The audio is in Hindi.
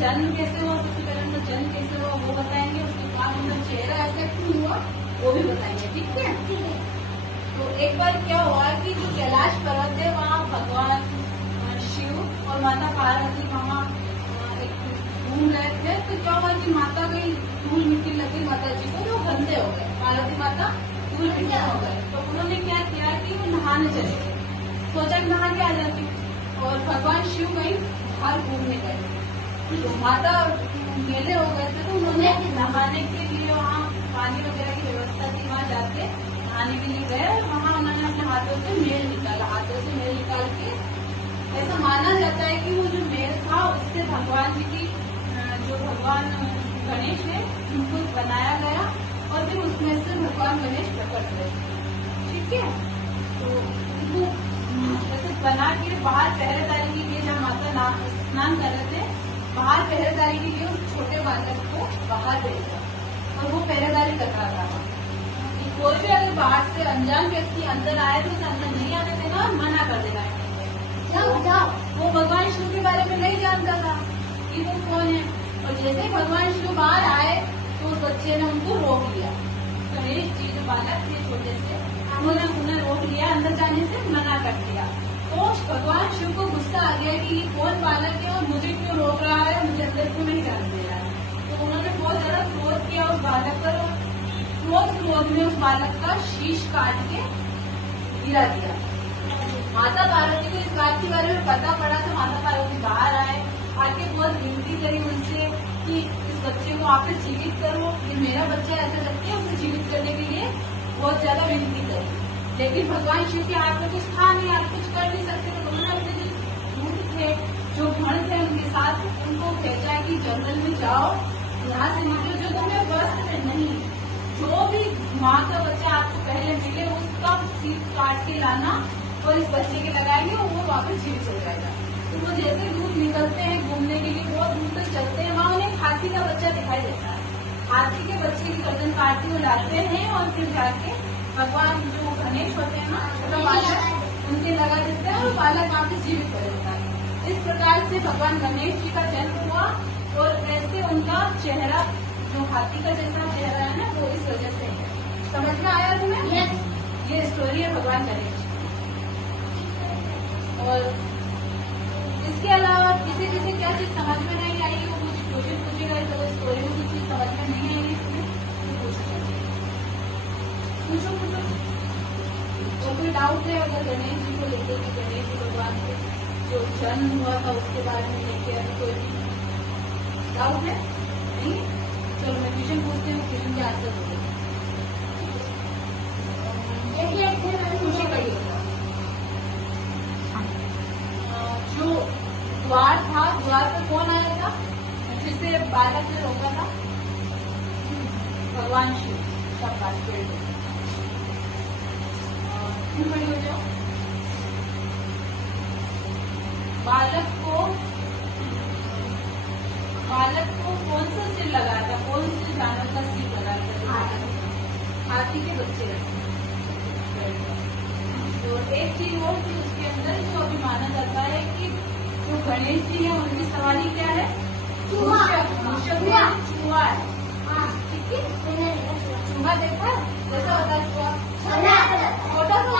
जन्म कैसे हुआ, सबसे पहले उनका जन्म कैसे हुआ वो बताएंगे, उसके बाद उनका चेहरा ऐसा क्यों हुआ वो भी बताएंगे। ठीक है। तो एक बार क्या हुआ कि जो कैलाश पर्वत है वहाँ भगवान शिव और माता पार्वती वहाँ एक घूम रहे थे। तो क्या हुआ कि माता गई, धूल मिट्टी लगी माता जी को, तो गंदे हो गए, पार्वती माता धूल मिट्टी हो गए। तो उन्होंने क्या किया कि वो नहाने चले गए, सोचा कि नहा के आ जाती। और भगवान शिव कहीं बाहर घूमने गए, तो माता मेले हो गए थे, तो उन्होंने नहाने के लिए वहाँ पानी वगैरह की व्यवस्था थी, वहाँ जाके नहाने के लिए गए और वहाँ उन्होंने अपने हाथों से मेल निकाला, हाथों से मेल निकाल के ऐसा माना जाता है कि वो जो मेल था उससे भगवान जी की जो भगवान गणेश है उनको बनाया गया और फिर उसमें से भगवान गणेश प्रकट हुए। ठीक है। तो उनको जैसे बना के बाहर पहरेदारी के लिए, जहाँ माता स्नान कर रहे थे बाहर पहरेदारी के लिए उस छोटे बालक को बाहर भेजा और वो पहरेदारी कर रहा था। कोई भी अगर बाहर से अनजान व्यक्ति अंदर आए तो उसे अंदर नहीं आने देना और मना कर देना। वो भगवान शिव के बारे में नहीं जानता था कि वो कौन है, और जैसे ही भगवान शिव बाहर आए तो उस बच्चे ने उनको रोक लिया। गणेश जी जो बालक थे छोटे से, उन्हें रोक लिया, अंदर जाने से मना कर दिया। तो भगवान शिव को गुस्सा आ गया कि ये कौन बालक है और मुझे क्यों रोक रहा है, मुझे अंदर क्यों नहीं जाने दे रहा है। तो उन्होंने बहुत ज्यादा क्रोध किया उस बालक पर, क्रोध में उस बालक का शीश काट के गिरा दिया। माता पार्वती को इस बात के बारे में पता पड़ा तो माता पार्वती बाहर आए, आके बहुत विनती करी उनसे कि इस बच्चे को आप जीवित करो, ये मेरा बच्चा ऐसा लगता है, उसे जीवित करने के लिए बहुत ज्यादा विनती करी। लेकिन भगवान शिव के हाथ में कुछ था नहीं, आप कुछ कर नहीं सकते। तो उन्होंने अपने जो दूत थे, जो गण थे उनके साथ उनको भेजा कि जंगल में जाओ, यहाँ से निकलो, जो तुम्हें वस्त्र नहीं, जो भी माँ का बच्चा आपको पहले मिले उसका सीट काट के लाना और इस बच्चे के लगाएंगे और वो वापस जीवित हो जाएगा। तो वो जैसे दूध निकलते हैं घूमने के लिए, बहुत दूर तक चलते हैं, वहाँ उन्हें हाथी का बच्चा दिखाई देता है। हाथी के बच्चे की गर्दन काट के वो लाते हैं और फिर जाके भगवान जो गणेश होते हैं ना, छोटा बालक उनके लगा देते हैं और बालक वापस जीवित हो जाता है। इस प्रकार से भगवान गणेश जी का जन्म हुआ और ऐसे उनका चेहरा जो हाथी का जैसा चेहरा है ना, वो इस वजह से है। समझ में आया तुम्हें? yes. ये स्टोरी है भगवान गणेश। और इसके अलावा किसी किसी क्या चीज समझ में नहीं आई, वो कुछ क्वेश्चन पूछेगा तो स्टोरी में कुछ चीज समझ में नहीं आई इसमें पूछो पूछो। और कोई डाउट है अगर गणेश जी को लेकर कि गणेश जी भगवान के जो जन्म हुआ था उसके बारे में लेके अभी कोई डाउट है? नहीं? चलो मैं क्वेश्चन पूछती हूँ, क्वेश्चन के आंसर दो। जो द्वार था, द्वार पर कौन आया था जिसे बालक ने रोका था? भगवान शिव। शाबाश, क्यों खड़ी हो जाओ। बालक को कौन सा सिर लगाया था, कौन से जानवर का सिर लगाया था? हाथी के बच्चे का। तो एक चीज वो कि उसके अंदर जो अभी माना जाता है कि जो गणेश जी है उनकी सवारी क्या है? चूहा है। ठीक है, चूहा देखा कैसा होता है? चूहा छोटा सा